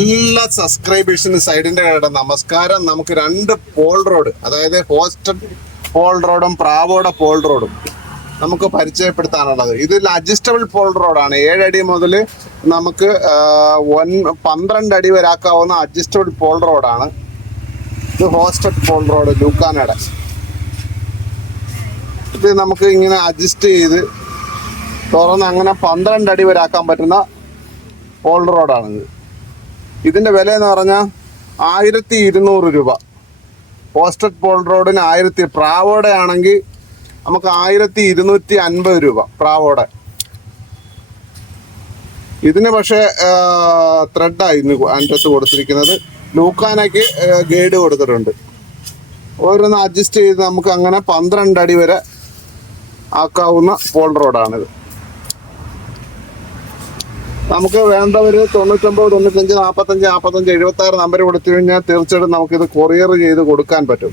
എല്ലാ സബ്സ്ക്രൈബേഴ്സിന് സൈഡിന്റെ കട നമസ്കാരം. നമുക്ക് 2 പോൾ റോഡ്, അതായത് ഹോസ്റ്റഡ് പോൾ റോഡും പ്രാവോഡ പോൾ റോഡും നമുക്ക് പരിചയപ്പെടുത്താനുള്ളത്. ഇതിൽ അഡ്ജസ്റ്റബിൾ പോൾ റോഡാണ്. 7 അടി മുതൽ നമുക്ക് 12 അടി വരെ ആക്കാവുന്ന അഡ്ജസ്റ്റബിൾ പോൾ റോഡാണ് ഇത്. ഹോസ്റ്റഡ് പോൾ റോഡ് ലൂക്കാനയുടെ ഇത് നമുക്ക് ഇങ്ങനെ അഡ്ജസ്റ്റ് ചെയ്ത് തുറന്ന് അങ്ങനെ 12 അടി വരെ ആക്കാൻ പറ്റുന്ന പോൾ റോഡാണിത്. ഇതിന്റെ വില എന്ന് പറഞ്ഞാൽ 1200 രൂപ. പോസ്റ്റഡ് പോൾ റോഡിന് 1000. പ്രാവോടെ ആണെങ്കിൽ നമുക്ക് 1250 രൂപ പ്രാവോടെ. ഇതിന് പക്ഷേ ത്രെഡായിരുന്നു അതിൻ്റെ അകത്ത് കൊടുത്തിരിക്കുന്നത്. ലൂക്കാനയ്ക്ക് ഗൈഡ് കൊടുത്തിട്ടുണ്ട്. ഓരോന്ന് അഡ്ജസ്റ്റ് ചെയ്ത് നമുക്ക് അങ്ങനെ 12 അടി വരെ ആക്കാവുന്ന പോൾ റോഡാണിത്. നമുക്ക് വേണ്ടവർ 99 95 45 45 76 നമ്പർ കൊടുത്തു കഴിഞ്ഞാൽ തീർച്ചയായിട്ടും നമുക്കിത് കൊറിയർ ചെയ്ത് കൊടുക്കാൻ പറ്റും.